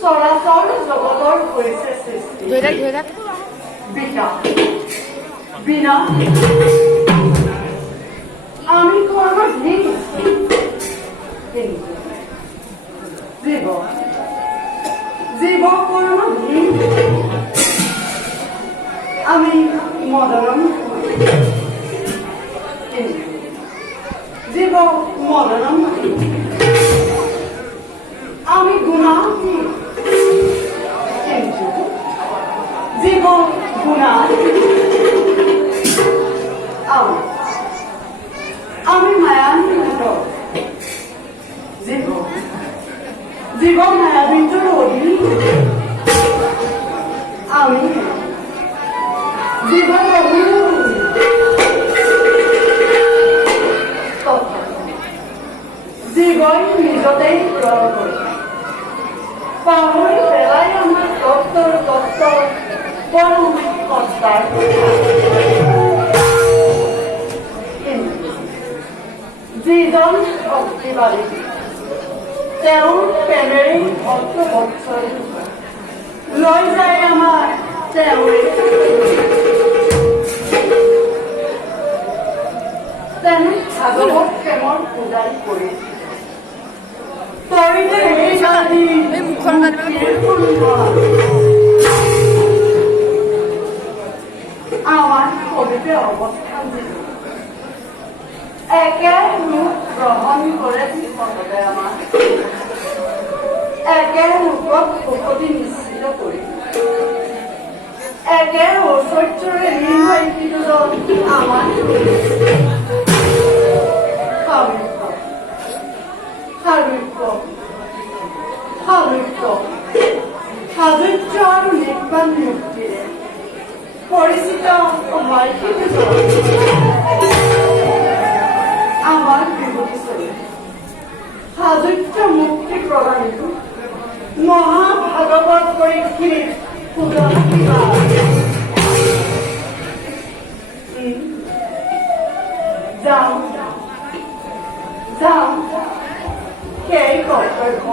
চৰাচৰ জগতৰ হৈছে সৃষ্টি বিনা বিনা আমি কৰ্মহীন জীৱ জীৱ কৰ্মহীন আমি মদনম জীৱ মদনম আমি গুণাহীন কিন্তু জীৱ গুণাহীন আমি মায়াবীত জীৱ জীৱ মায়াবীতৰ অধীন আমি জীৱ জীৱই নিজতেই প্ৰয়োগ কৰে পাহৰি পেলাই আমাৰ তত্ত্বৰ পৰম কৰ্তাৰ যিজন ভক্তিবাদী তেওঁৰ প্ৰেমেৰেই ভক্তবৎসৰ লৈ যায় আমাৰ তেওঁৰে তেনে ভাগৱত প্ৰেমৰ পূজাৰী কৰি আমার কবিতে অবস্থান দিল একে রূপ গ্রহণ করে বিপদে আমার একে রূপক ভকতি নিশ্চিত করে একে ঐশ্বর্যরে ঋণ হয় কিন্তু আমার সাধুৰ্য আৰু নিৰ্বাণ মুক্তিৰে পৰিচিত হয় আমাৰ বিভূতি চলে সাধুৰ্য মুক্তি প্ৰদানিত মহাভাগৱত পৰীক্ষিত যাওঁ যাওঁ সেই কৰ্তব্য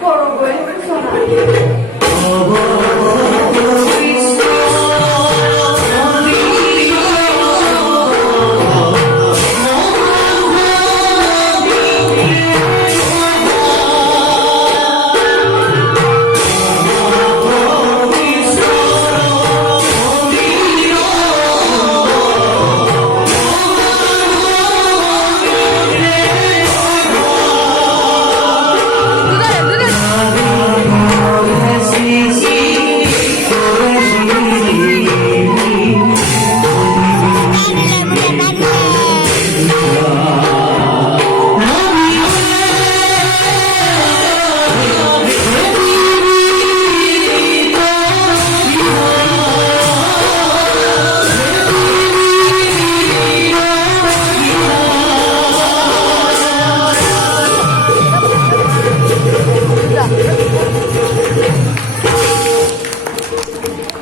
কৰোগৈ সূচনা